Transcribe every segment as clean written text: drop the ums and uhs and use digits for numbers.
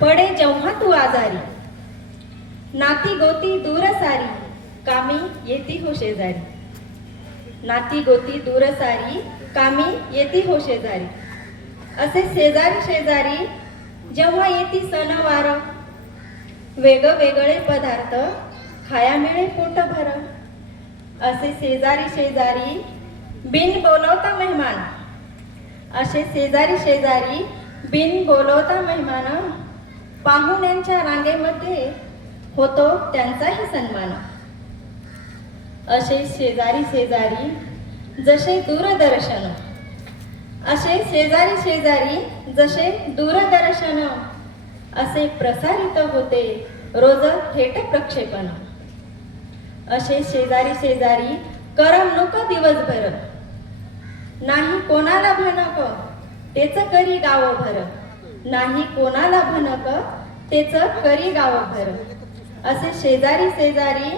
पडे जेव्हा तू आजारी, नाती गोती दूर सारी, कामी येती हो शेजारी. नाती गोती दूर सारी, कामी येती हो शेजारी. असे शेजारी शेजारी जेव्हा येती सणवार, वेगवेगळे पदार्थ खाया मिळे पोट भर. असे शेजारी शेजारी बिन बोलवता मेहमान, असे शेजारी शेजारी बिन बोलवता मेहमान. पाहुण्यांच्या रांगेमध्ये होतो त्यांचाही सन्मान. असे शेजारी शेजारी जसे दूरदर्शन, असे शेजारी शेजारी जसे दूरदर्शन. असे प्रसारित होते रोज थेट प्रक्षेपण. असे शेजारी शेजारी करमणूक दिवसभर, नाही कोणाला भनक तेच करी गावभर. नाही कोणाला भनक तेच करी गावभर. असे शेजारी शेजारी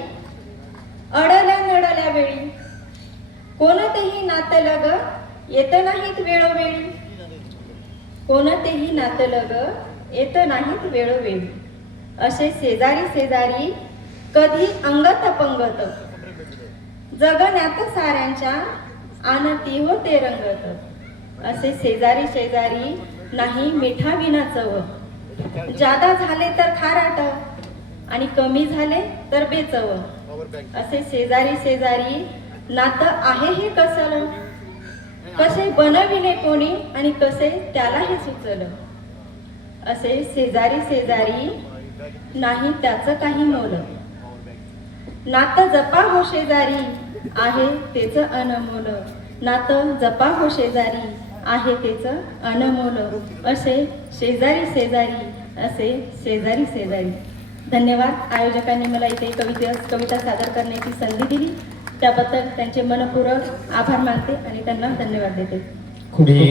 अडल्या नडल्या वेळी, कोणतेही नातलग येत नाहीत वेळोवेळी. कोणतेही नातलग येत नाहीत वेळोवेळी. असे शेजारी शेजारी कधी अंगत पंगत, जगण्यात साऱ्यांच्या आणती होते रंगत. असे शेजारी शेजारी नाही मिठा विना चव, जादा झाले तर खाराट आणि कमी झाले तर बेचव. असे शेजारी शेजारी नातं आहे हे कसलं, कसे बनविले कोणी आणि कसे त्याला हे सुचलं. असे शेजारी शेजारी नाही त्याचं काही मोल, नातं जपा हो शेजारी आहे तेच अनमोल. नातं जपा हो शेजारी आहे तेच अनमोल. असे शेजारी शेजारी, असे शेजारी शेजारी. धन्यवाद. आयोजकांनी मला इथे कविता सादर करण्याची संधी दिली त्याबद्दल त्यांचे मनपूर्वक आभार मानते आणि त्यांना धन्यवाद देते.